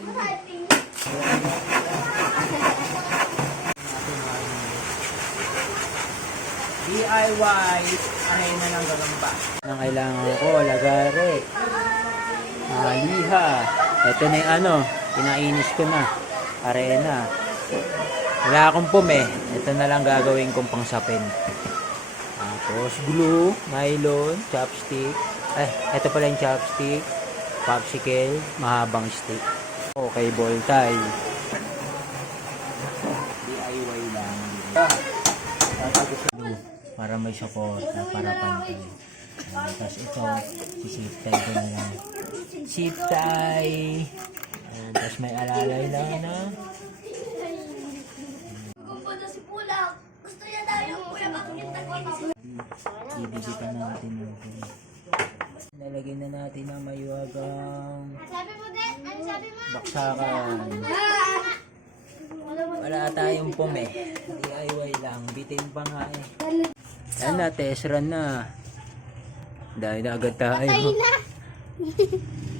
DIY arena ng gagamba. Ang kailangan ko, lagare, liha. Ito na yung ano, pinainis ko na. Arena. Wala akong pume. Ito na lang gagawin kong pangsapin. Tapos glue, nylon, chopstick. Ito pala yung chopstick. Popsicle, mahabang stick. Okay, ball tie. DIY lang. Para may support, para pantay. Tapos ito, si-zip tie ko na lang. Zip tie. Tapos may alalay na na. Ibigitan natin yung nalagyan na natin ang mayuwagang baksakan. Wala tayong pume. DIY lang. Bitin pa nga eh. Yan na, test run na. Dahil na agad tayo.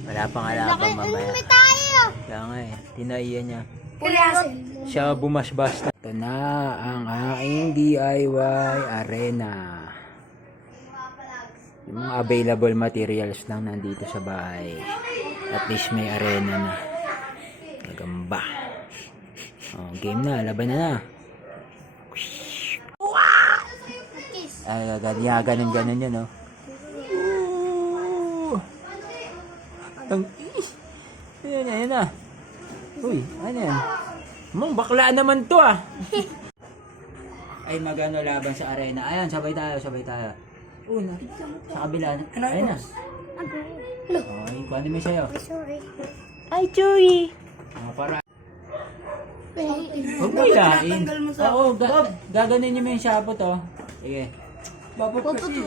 Wala pang alaban mamaya. Kaya nga eh, tinaiya niya. Siya bumasbas na. Ito na ang aking DIY arena. Yung mga available materials lang nandito sa bahay. At least may arena na. Gagamba. Oh, game na, laban na. Ganun yan, oh. Ayan na. Uy, ano yan? Bakla naman to, ah. Ay, magano laban sa arena. Ayan, sabay tayo. Una, sa kabila na. Ayan na. Ay, kuha namin sa'yo. Ay, Chewy. Para huwag mo ilain. Oo, gaganin nyo mo yung shapo to. Sige. Babag kasi.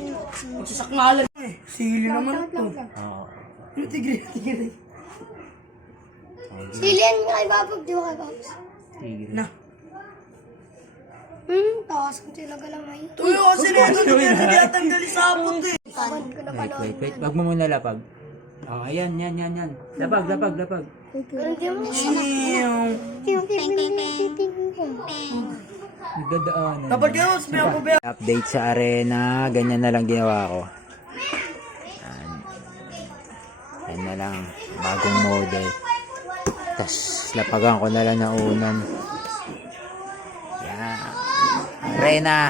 Magsasakmalan eh. Sili naman ito. Oo. Tigre. Sili yan kay Babag, di ba kay Babs? Tigre. Na. Takas ang talaga lang ay. Tuyo kasi nito hindi natanggal sa sapot eh. Wait. Wag mo muna lapag. Oh, ayan. Lapag. Nagdadaanan. Dapat yun, sabihan ko ba? Update sa arena. Ganyan na lang ginawa ko. Yan na lang. Bagong model. Tapos lapagan ko na lang na unan. Yan. Arena.